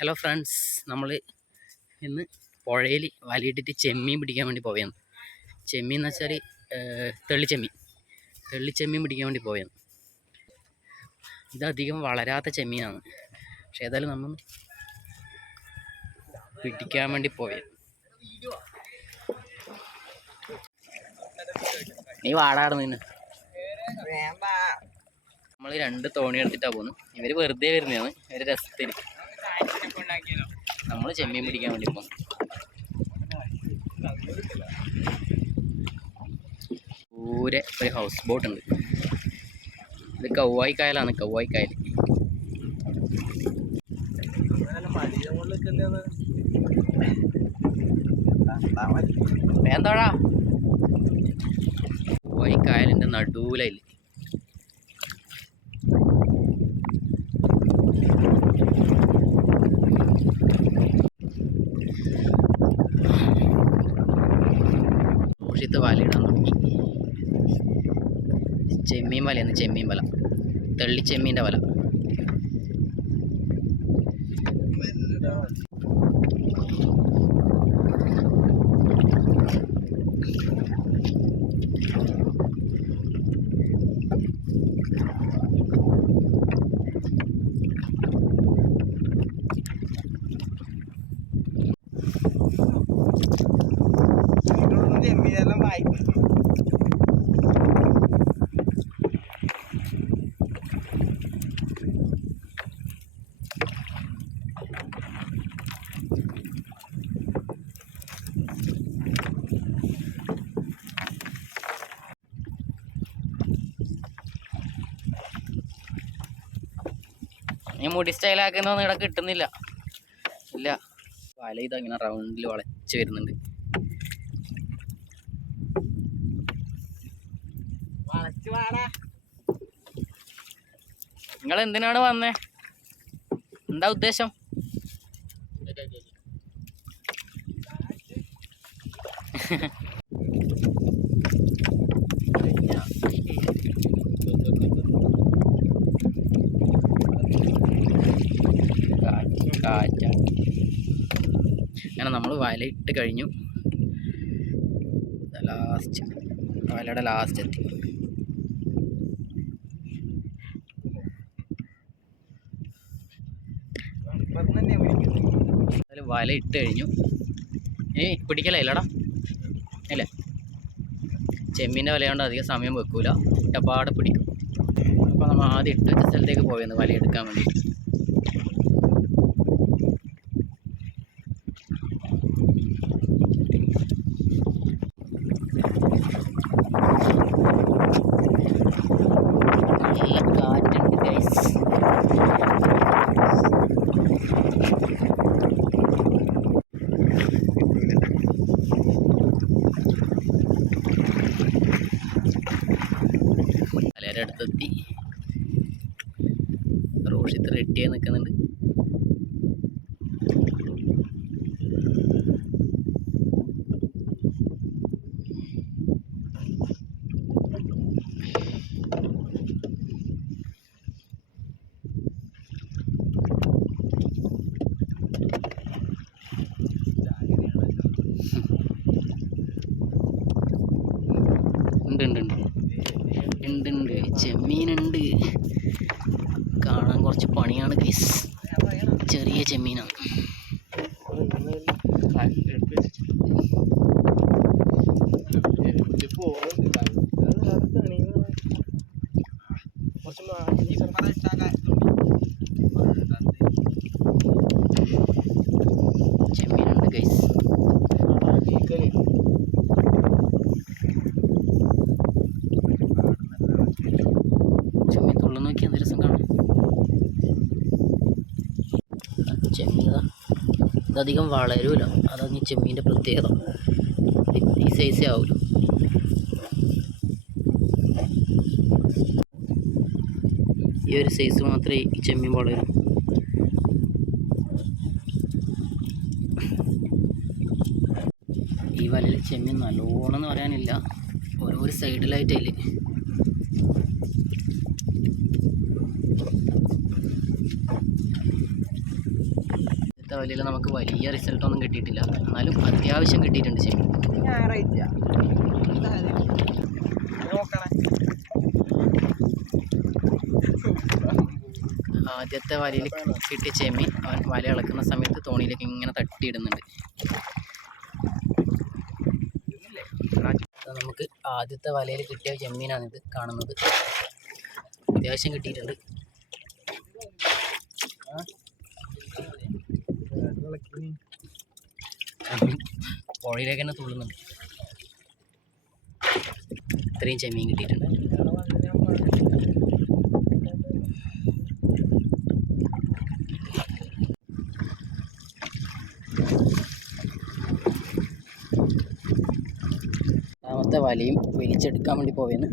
Hello friends, നമ്മൾ ഇന്ന് പുഴയിൽ വലയിട്ടിട്ട് ചെമ്മീൻ പിടിക്കാൻ വേണ്ടി പോവുകയാണ്. ചെമ്മീൻ എന്ന് വെച്ചാൽ തെള്ളിച്ചെമ്മീൻ പിടിക്കാൻ വേണ്ടി പോവുകയാണ്. ഇതധികം വളരാത്ത ചെമ്മീനാണ്, പക്ഷേ ഏതായാലും നമ്മൾ പിടിക്കാൻ വേണ്ടി പോവുകയാണ്. നീ വാടാടുന്നു നിന്ന്. നമ്മൾ 2 തോണി എടുത്തിട്ടാണ് പോകുന്നത്. ഇവർ വെറുതെ വരുന്നതാണ്, ഒരു രസത്തിന്. നമ്മൾ ചെമ്മീൻ പിടിക്കാൻ വേണ്ടി പോകും. ദൂരെ ഒരു ഹൗസ് ബോട്ട് ഉണ്ട്. ഇത് കൗവായിക്കായലാണ്, കൗവായിക്കായൽ. വേന്തോടാ, കൗവായിക്കായലിൻ്റെ നടുവിലായില്ല. വലയിടാൻ തുടങ്ങി. ചെമ്മീൻ വലയാണ്, ചെമ്മീൻ വല, തെള്ളിച്ചെമ്മീൻ്റെ വല. ഈ മുടി സ്റ്റൈലാക്കുന്നൊന്നും ഇവിടെ കിട്ടുന്നില്ല. ഇല്ല, വല ഇതങ്ങനെ റൗണ്ടിൽ വളച്ച് വരുന്നുണ്ട്. നിങ്ങൾ എന്തിനാണ് വന്നേ? എന്താ ഉദ്ദേശം? കാറ്റ. അങ്ങനെ നമ്മൾ വലയിട്ട് കഴിഞ്ഞു. ലാസ്റ്റ് വലയുടെ ലാസ്റ്റ് എത്തി. വല ഇട്ട് കഴിഞ്ഞു. പിടിക്കലല്ലടാ അല്ലേ? ചെമ്മീൻ്റെ വലയുകൊണ്ട് അധികം സമയം വെക്കൂല, ഇട്ടപ്പാടെ പിടിക്കും. അപ്പോൾ നമ്മൾ ആദ്യം ഇട്ട് വെച്ച സ്ഥലത്തേക്ക് പോയിരുന്നു വല എടുക്കാൻ വേണ്ടി. നല്ല കാറ്റുണ്ട് ഗൈസ്. വലയുടെ അടുത്തെത്തി. റോഷിത്ത് റെഡിയായി നിൽക്കുന്നുണ്ട്. ഉണ്ട് ചെമ്മീനുണ്ട്. കാണാൻ കുറച്ച് പണിയാണ് ഗൈസ്. ചെറിയ ചെമ്മീനാണ്. ചെമ്മീനുണ്ട് ഗൈസ്. ചെമ്മീൻ തുള്ള നോക്കി എന്ത് രസം കാണും. ചെമ്മീൻ ഇതധികം വളരൂല, അതാണ് ഈ ചെമ്മീൻ്റെ പ്രത്യേകത. ഈ സൈസേ ആവൂല. ഈ ഒരു സൈസ് മാത്രമേ ഈ ചെമ്മീൻ വളരൂ. ഈ വലയിൽ ചെമ്മീൻ നല്ലോണം എന്ന് പറയാനില്ല, ഓരോ സൈഡിലായിട്ടല്ലേ. ആദ്യത്തെ വലിയിൽ നമുക്ക് വലിയ റിസൾട്ടൊന്നും കിട്ടിയിട്ടില്ല, എന്നാലും അത്യാവശ്യം കിട്ടിയിട്ടുണ്ട് ചെമ്മീൻ. ആദ്യത്തെ വലയിൽ കിട്ടിയ ചെമ്മീൻ അവൻ വല ഇളക്കുന്ന സമയത്ത് തോണിയിലേക്ക് ഇങ്ങനെ തട്ടിയിടുന്നുണ്ട്. നമുക്ക് ആദ്യത്തെ വലയിൽ കിട്ടിയ ചെമ്മീനാണിത് കാണുന്നത്. അത്യാവശ്യം കിട്ടിയിട്ടുണ്ട്. പുഴയിലേക്ക് തന്നെ തുള്ളുന്നുണ്ട്. ഇത്രയും ചെമ്മീൻ കിട്ടിയിട്ടുണ്ട്. രണ്ടാമത്തെ വലയും വലിച്ചെടുക്കാൻ വേണ്ടി പോവുകയാണ്.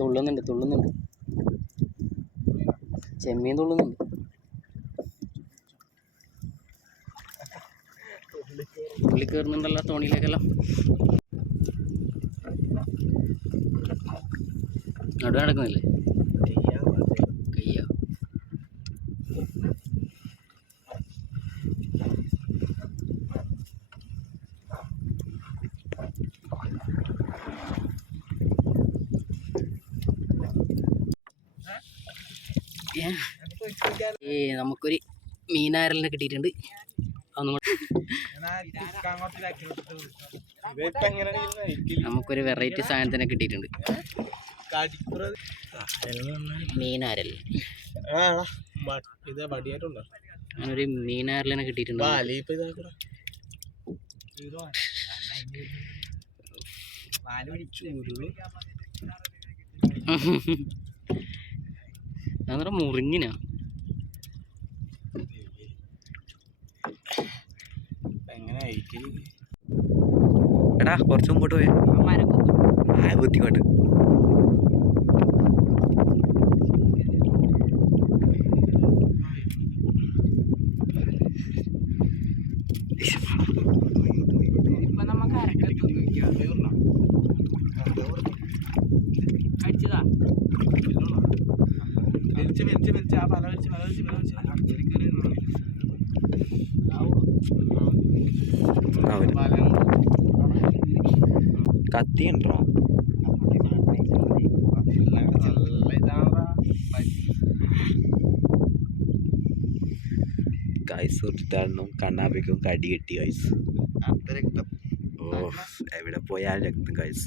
തുള്ളുന്നുണ്ട് ചെമ്മീൻ തുള്ളുന്നുണ്ട്. തുള്ളി കയറുന്നുണ്ടല്ലോ തോണിയിലേക്കെല്ലാം. നടുവ് നടക്കുന്നില്ലേ? കയ്യ നമുക്കൊരു മീനാരലിനെ കിട്ടിയിട്ടുണ്ട്. നമുക്കൊരു വെറൈറ്റി സാധനത്തിനെ കിട്ടിയിട്ടുണ്ട്. മീനാരൽ അങ്ങനൊരു മീനാരലിനെ കിട്ടിയിട്ടുണ്ട്. അന്നേരം മുറിഞ്ഞിനാ. എടാ കുറച്ച് മുമ്പോട്ട് പോയി ബുദ്ധിമുട്ട്. കത്തിയുണ്ടോ? ഗൈസ് ഒരുത്താണെന്നും കണ്ണാപ്പിക്കും കടി കിട്ടി ഗൈസ്. ഓ എവിടെ പോയാലും രക്തം ഗൈസ്.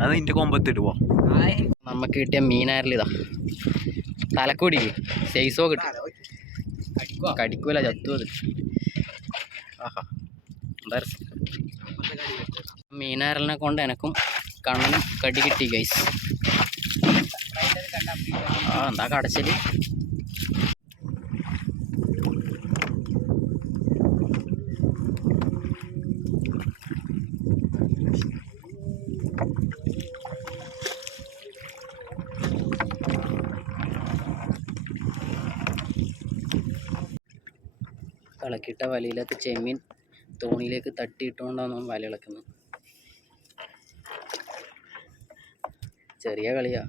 അത് നിന്റെ കൊമ്പത്തിടുവോ? നമുക്ക് കിട്ടിയ മീനാരലിതാ. തലക്കൂടി സൈസോ കിട്ടും. കടിക്കൂല, ചത്തു അത്. ആഹാ മീനാരലിനെ കൊണ്ട് എനക്കും കണ്ണനും കടി കിട്ടി ഗൈസ്. എന്താ കടച്ചല്. ഇളക്കിയിട്ട വലയിലൊക്കെ ചെമ്മീൻ തോണിയിലേക്ക് തട്ടിയിട്ടുകൊണ്ടാണ് നമ്മൾ വല ഇളക്കുന്നത്. ചെറിയ കളിയാ.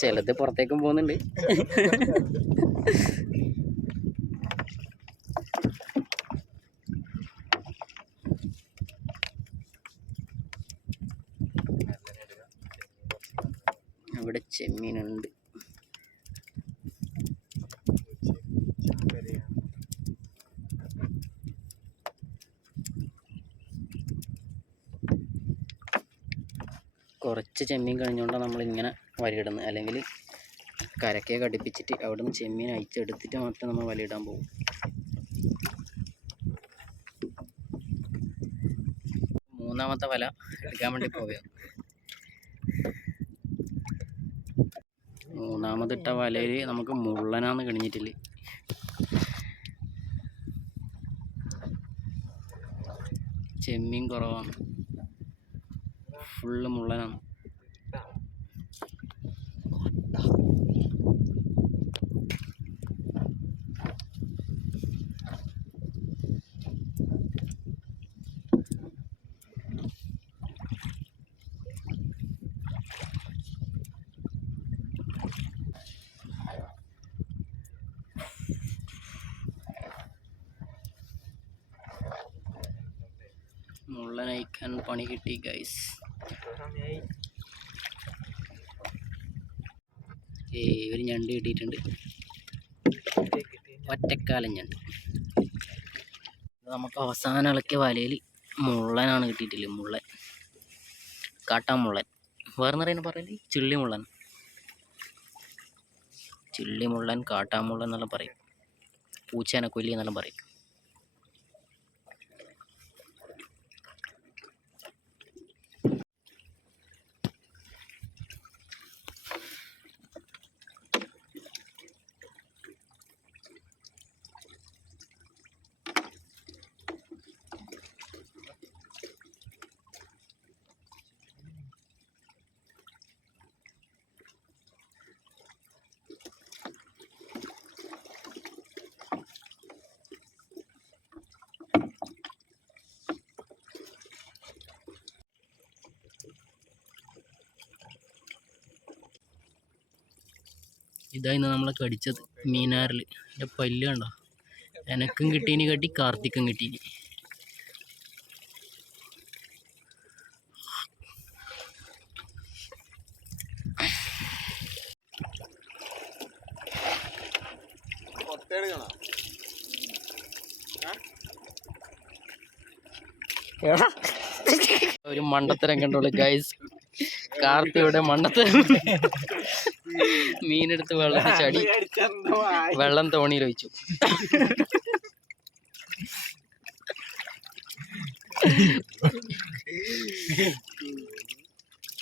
ചിലത് പുറത്തേക്കും പോകുന്നുണ്ട്. ഇവിടെ ചെമ്മീനുണ്ട്. കുറച്ച് ചെമ്മീൻ കഴിഞ്ഞുകൊണ്ടാണ് നമ്മളിങ്ങനെ വലയിടുന്നത്. അല്ലെങ്കിൽ കരക്കെ കടിപ്പിച്ചിട്ട് അവിടെ നിന്ന് ചെമ്മീൻ അയച്ചെടുത്തിട്ട് മാത്രമേ നമ്മൾ വലയിടാൻ പോകും. മൂന്നാമത്തെ വല എടുക്കാൻ വേണ്ടി പോവുകയാണ്. മൂന്നാമതിട്ട വലയിൽ നമുക്ക് മുള്ളനാന്ന് കഴിഞ്ഞിട്ടില്ല. ചെമ്മീൻ കുറവാണ്, ഫുള്ള് മുള്ളനാണ്. മുള്ളനയക്കാൻ പണി കിട്ടി ഗൈസ്. ഒരു ഞണ്ട് കിട്ടിയിട്ടുണ്ട്, ഒറ്റക്കാലം ഞണ്ട്. നമുക്ക് അവസാനം ഇളക്കിയ വലയിൽ മുള്ളനാണ് കിട്ടിയിട്ടില്ല. മുള്ളൻ, കാട്ടാമുള്ളൻ, വേറെ നിറയെ പറയല് ചുള്ളിമുള്ളൻ. ചുള്ളിമുള്ളൻ, കാട്ടാമുള്ളൻ എന്നെല്ലാം പറയും. പൂച്ചേനെ കൊല്ലി എന്നെല്ലാം പറയും. ഇതായിരുന്നു നമ്മളെ കടിച്ചത്, മീനാറിൽ. എൻ്റെ പല്ല് കണ്ടോ, എനക്കും കിട്ടീനി കട്ടി, കാർത്തിക്കും കിട്ടീനി. ഒരു മണ്ടത്തരം കണ്ടോളൂ ഗൈസ്, കാർത്തിയുടെ മണ്ടത്തരം. മീനെടുത്ത് വെള്ളത്തിൽ ചാടി, വെള്ളം തോണിയിൽ ഒഴിച്ചു.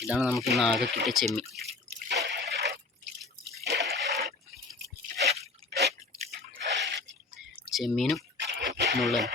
ഇതാണ് നമുക്ക് ഇന്ന് ആകെ കിട്ടിയ ചെമ്മീൻ. ചെമ്മീനും മുള്ളനും.